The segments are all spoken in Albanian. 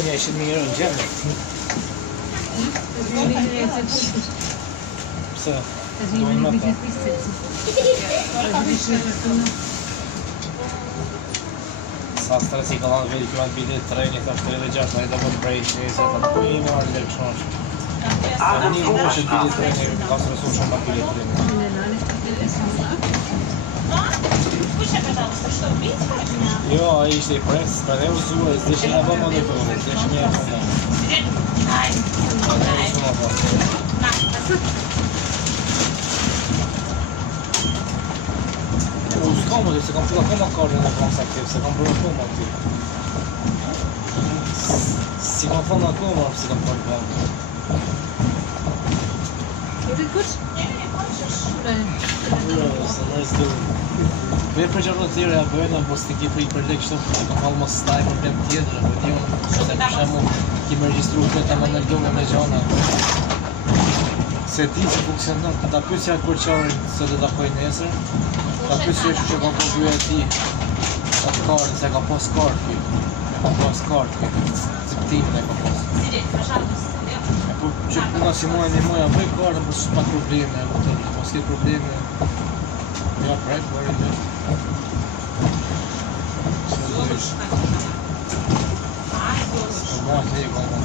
Unë ishin mirë në gjemë. Pse? Dojnë me ta. Sa stresi ka lanë vedi kjo anë bilet treni, ta 46, a i të bëtë prej që e se ta të i me arë lërë këshosh. A një më është bilet treni, ka stresu shumë ma bilet treni. Jo, a ishte i pres, ta ne u zua, s'deshin e bëmë dhe përre, s'deshin e bëmë. U s'komodi, se kam pula koma karën e bëmë s'aktiv, se kam pula koma aktiv. Si kam thonë akoma, se kam pula bëmë. Gjorde det godt? Så nice to. Vi për gjërë të tjere e bëjnë, po s'ti ki për i përlek shto, e kam halë mos taj problem tjetër, e për se për shemë ki me registru këtë me në lëgëve me gjana. Se ti që funksionon, ta pysja kur qarën se dhe da poj nesër, ta pysja që ka po duhe ti atë karën, se ka pos kartë ki, ka pos kartë ki, ciptimin e ka pos. Po që puna si moja një moja bëj karën, po s'pa probleme, po s'ke probleme. Ja, prek, bërë i dhe. S'po bëjt le, këmë.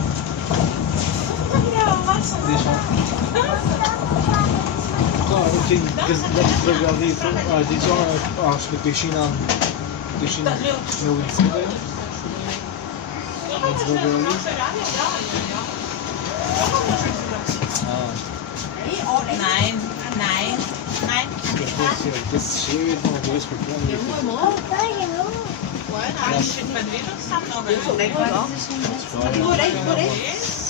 Disha. Ka, nuk ti në të regaditu, a di që a shpe peshina me ulicime dhe? Në të regaditu? Nein, nein, nein. Das ist schwierig, wenn man durch bekommt. Nein, ich bin mit Venus zusammen, aber ich denke auch.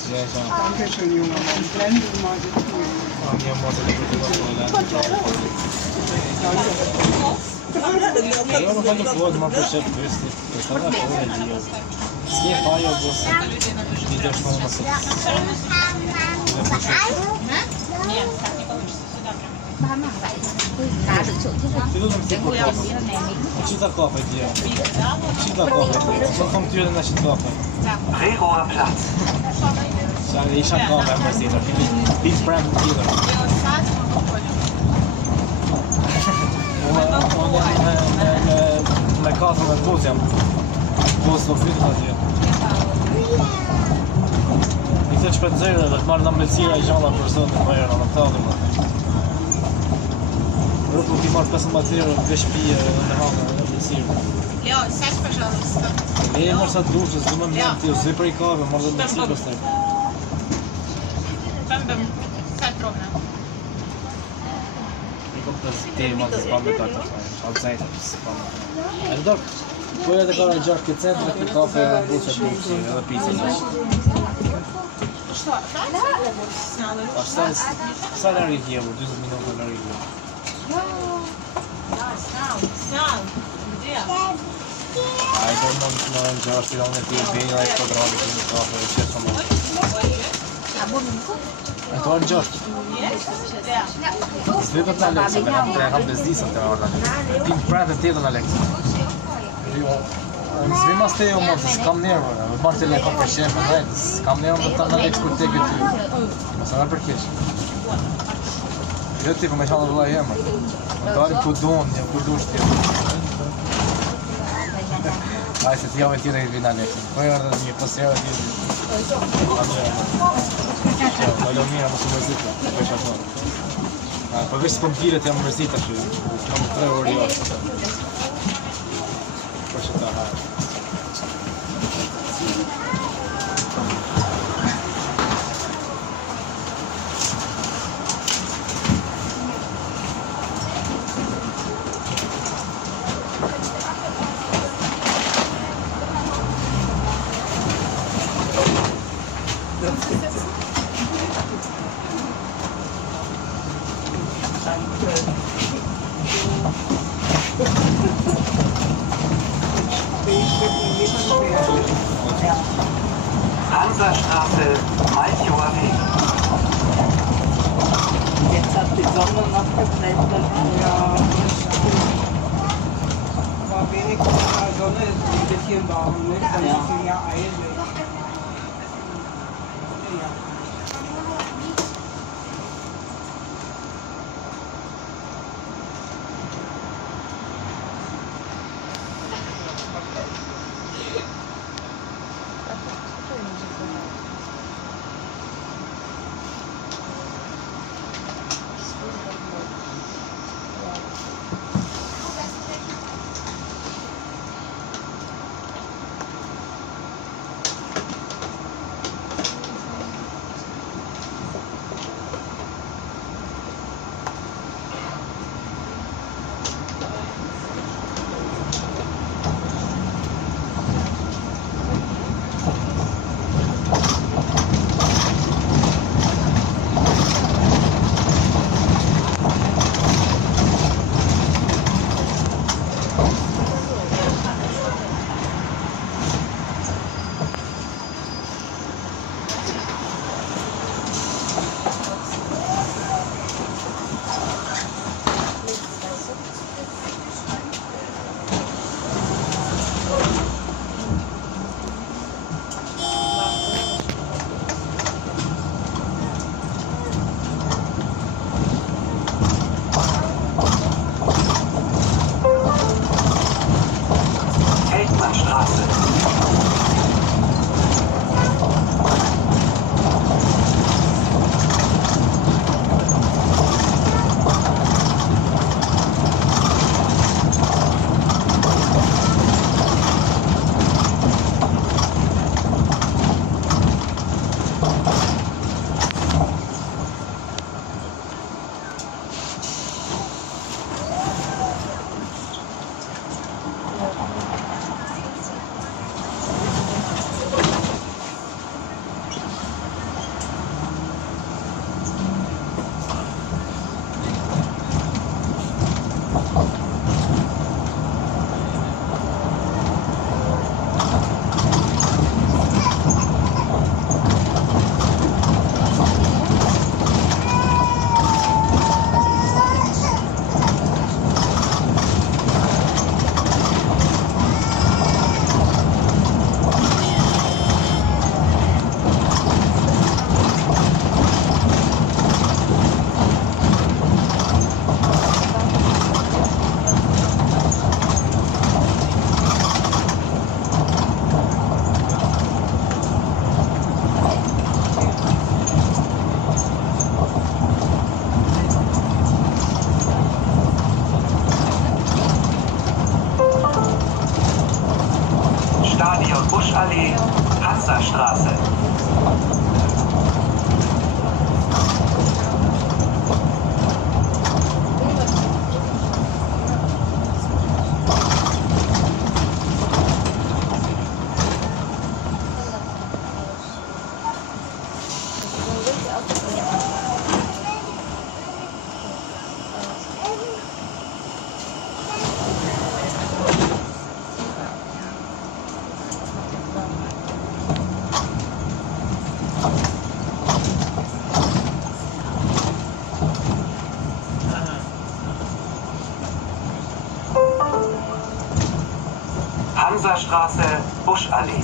Ja, ja. Dankeschön, junger Mann. Blenden mal die Tür. Ja, muss ich ja, non voglio fuori, ma poi c'è questi. Questa è la cosa di io. Sì, poi io posso. Video sono una Ci da copa, Dio. Ci da copa. Sono computer na copa. Gregor Platz. Sai, ich habe copa, aber sie da. Big brand dealer. Me casa me buz jam. Buz do fyt atje. I të shpenzojnë dhe të marrë në mbëlsira i gjalla për zonë të mëjera në këta dhe më. Rëpë ti marrë 15 euro në shtëpi në hangë në mbëlsirë. Jo, 6 pожалуйста. E mërë sa të dushë, s'du më mëndë ti, zvi për i kave, marrë dhe mbëlsirë për stek. Będę sad problem. Ti ma të spamë të të alë zajtë të spamë. E në dërë, po e të kara gjarë këtë centrë, këtë kafe e buqë e buqë, edhe pizza të Что? Да? Sa lari t'jevu, 20 minuta lari t'jevu. Снял. Где? A i do mund të në gjarë të rëmë e ti bëjnë, a i të dragi të një kafe, e qëtë shumë. E të arë gjashtë. S've të Alexa, të kam bezdisën të arë në tim prave të edhe në Alexa. Në zvima s'te jo mërë, s'kam nervë, me marë telefon për shefë në dhejtë, s'kam nervë me të në Alex kur te këtë ty. Mësë në përkesh. Jo ti për me shanë vëlla jemë. Me darim ku donë, një kur dush tjetë. Aj se t'jave tjene i vinë Alexa. Po e ardhe një, pas e ardhe tjene. Malo mira, mos u mërzita, veç ato. Po veç s'kom tjiret jam mërzita që kam 3 orë jashtë. Po që ta hajë. Hansastraße, Malchower Weg. Jetzt hat die Sonne noch geblendet. Ja, war wenigstens mal Sonne, ist ein bisschen warm, ne? Dann ist sie ja eilig. Hansastraße. Hansastraße, Buschallee.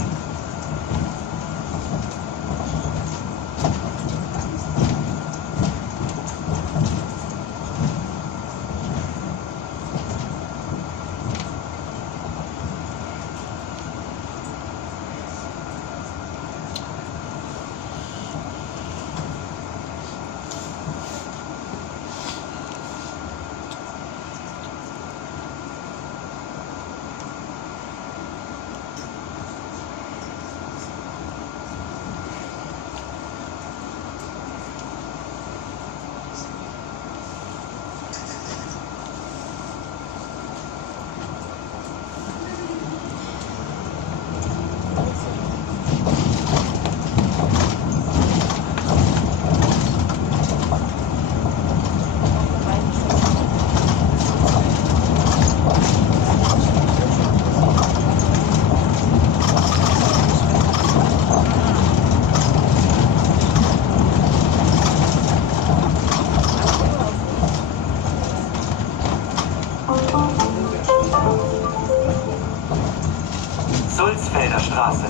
Sulzfelder Straße.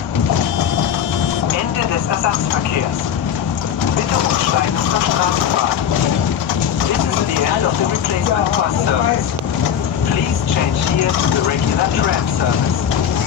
Ende des Ersatzverkehrs. Bitte umsteigen zur Straßenbahn. This is the end of the replacement bus service. Please change here to the regular tram service.